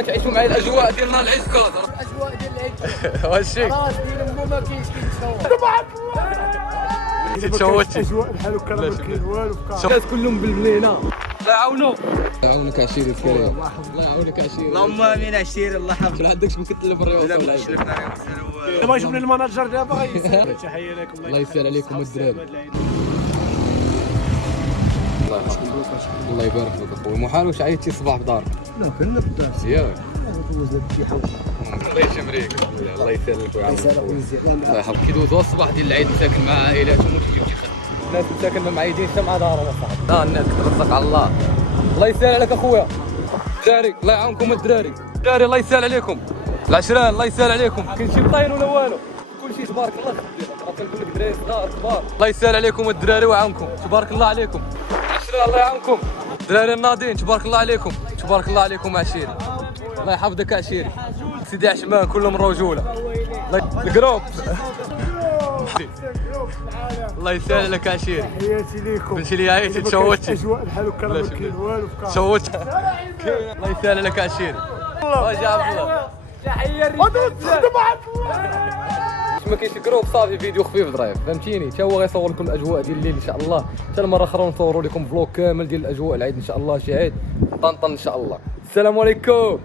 تعيشوا معايا الاجواء ديالنا العيد كادر. الاجواء ديال العيد هادشي راس ديال امو ما كاينش تشوتي الاجواء بحال هكا راه ما كاين والو في الناس كلهم بالبليله. الله يعاونو، الله يعاونك عشيري الكريم، الله يعاونك عشيري. اللهم امين عشيري الله يحفظك. شنو عندك شنو كتلف الرياضه لا ولا مشكل في دابا يجيب لي المناجر دابا غيسير. تحيه لكم الله يسهل عليكم الدراري. الله يبارك فيك اخويا. محال واش عيطتي الصباح في دارك؟ لا كنا في الدار ياك دوزنا الذبيحه الله يشمريك. الله يسهل لك ويعاونك. ويزيد الله يحفظك. كيدوزوا الصباح ديال العيد مساكن مع عائلاتهم وتيجيو تيخدموا. الناس مساكن ما معيدينش حتى مع دارهم اصاحبي. الناس كترزق على الله. الله يسهل عليك اخويا. الدراري الله يعاونكم الدراري. الدراري الله يسهل عليكم. العشران الله يسهل عليكم. كاين شي طاير ولا والو؟ كلشي تبارك الله خدام. كنقول لك دراري صغار كبار. الله يسهل عليكم الدراري ويعاونكم. تبارك الله عليكم. العشران الله يعاونكم. الدراري الناضين تبارك الله عليكم. تبارك الله عليكم عشيري. الله يحفظك عشيري. سيدي عشمان كلهم رجوله. الجروب الله يسهل عليك عشيري. تحياتي ليكم. بنتي لي عيطتي تشوتي. اجواء بحال هكا راه ما كاين والو في كاع. تشوتي. الله يسهل عليك عشيري. الله يجي عبد الله. تحيه الرجال ما كاينش الجروب صافي فيديو خفيف ظريف فهمتيني. حتى هو غيصور لكم الاجواء ديال الليل ان شاء الله. حتى المره اخرى نصوروا لكم فلوق كامل ديال الاجواء العيد ان شاء الله. شي عيد طنطن ان شاء الله. السلام عليكم.